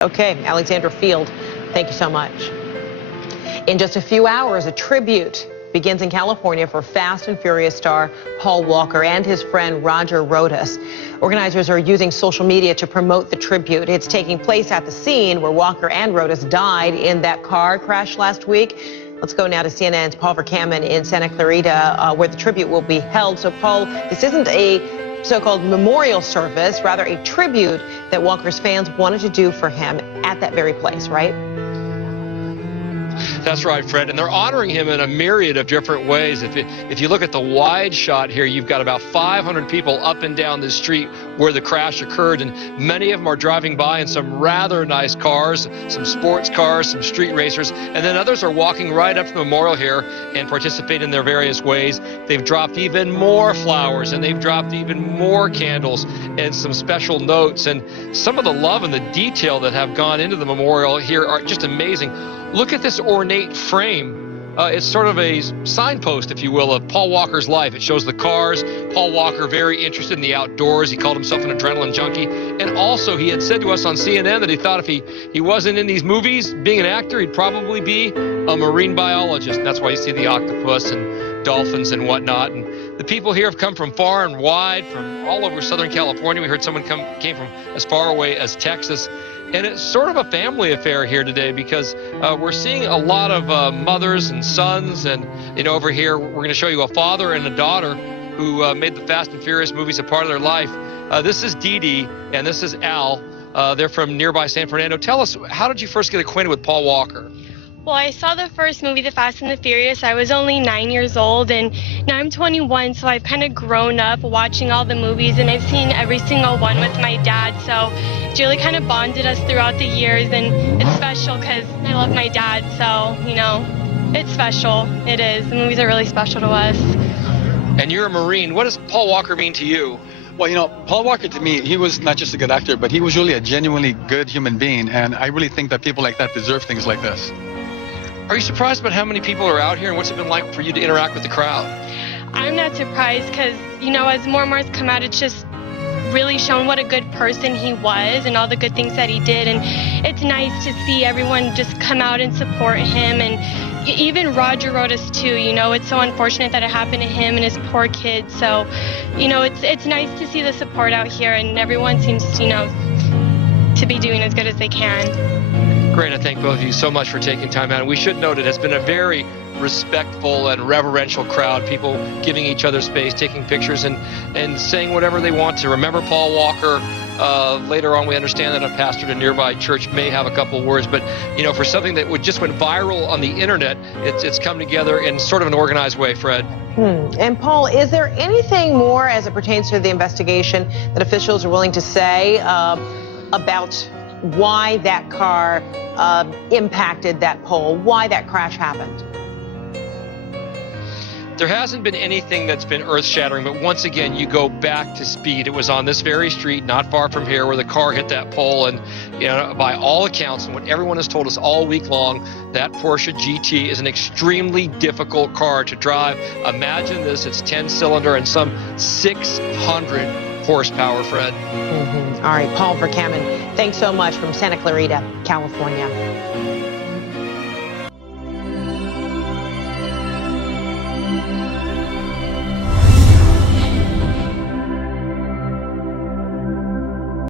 Okay, Alexandra Field, thank you so much. In just a few hours, a tribute begins in California for Fast and Furious star Paul Walker and his friend Roger Rodas. Organizers are using social media to promote the tribute. It's taking place at the scene where Walker and Rodas died in that car crash last week. Let's go now to CNN's Paul Verkaman in Santa Clarita, where the tribute will be held. So, Paul, this isn't a so-called memorial service, rather a tribute that Walker's fans wanted to do for him at that very place, right? That's right, Fred, and they're honoring him in a myriad of different ways. If you look at the wide shot here, you've got about 500 people up and down the street where the crash occurred, and many of them are driving by in some rather nice cars, some sports cars, some street racers, and then others are walking right up to the memorial here and participate in their various ways. They've dropped even more flowers, and they've dropped even more candles and some special notes, and some of the love and the detail that have gone into the memorial here are just amazing. Look at this ornate frame. It's sort of a signpost, if you will, of Paul Walker's life. It shows the cars. Paul Walker, very interested in the outdoors. He called himself an adrenaline junkie. And also, he had said to us on CNN that he thought if he wasn't in these movies, being an actor, he'd probably be a marine biologist. That's why you see the octopus and dolphins and whatnot. And the people here have come from far and wide, from all over Southern California. We heard someone came from as far away as Texas. And it's sort of a family affair here today because we're seeing a lot of mothers and sons. And, over here, we're going to show you a father and a daughter who made the Fast and Furious movies a part of their life. This is Dee Dee, and this is Al. They're from nearby San Fernando. Tell us, how did you first get acquainted with Paul Walker? Well, I saw the first movie, The Fast and the Furious. I was only 9 years old, and now I'm 21, so I've kind of grown up watching all the movies, and I've seen every single one with my dad, so it's really kind of bonded us throughout the years, and it's special because I love my dad, so, it's special. It is. The movies are really special to us. And you're a Marine. What does Paul Walker mean to you? Well, Paul Walker, to me, he was not just a good actor, but he was really a genuinely good human being, and I really think that people like that deserve things like this. Are you surprised about how many people are out here, and what's it been like for you to interact with the crowd? I'm not surprised because, as more and more has come out, it's just really shown what a good person he was and all the good things that he did. And it's nice to see everyone just come out and support him. And even Roger Rodas, too. It's so unfortunate that it happened to him and his poor kids. So, it's nice to see the support out here, and everyone seems, to be doing as good as they can. Great. I thank both of you so much for taking time out. And we should note it has been a very respectful and reverential crowd, people giving each other space, taking pictures, and saying whatever they want to. Remember Paul Walker. Later on, we understand that a pastor at a nearby church may have a couple words, but for something that just went viral on the internet, it's come together in sort of an organized way, Fred. And Paul, is there anything more as it pertains to the investigation that officials are willing to say about why that car impacted that pole, why that crash happened? There hasn't been anything that's been earth-shattering, but once again, you go back to speed. It was on this very street, not far from here, where the car hit that pole, and by all accounts, and what everyone has told us all week long, that Porsche GT is an extremely difficult car to drive. Imagine this, it's 10-cylinder and some 600 horsepower, Fred. All right, Paul Verkaman, thanks so much from Santa Clarita, California.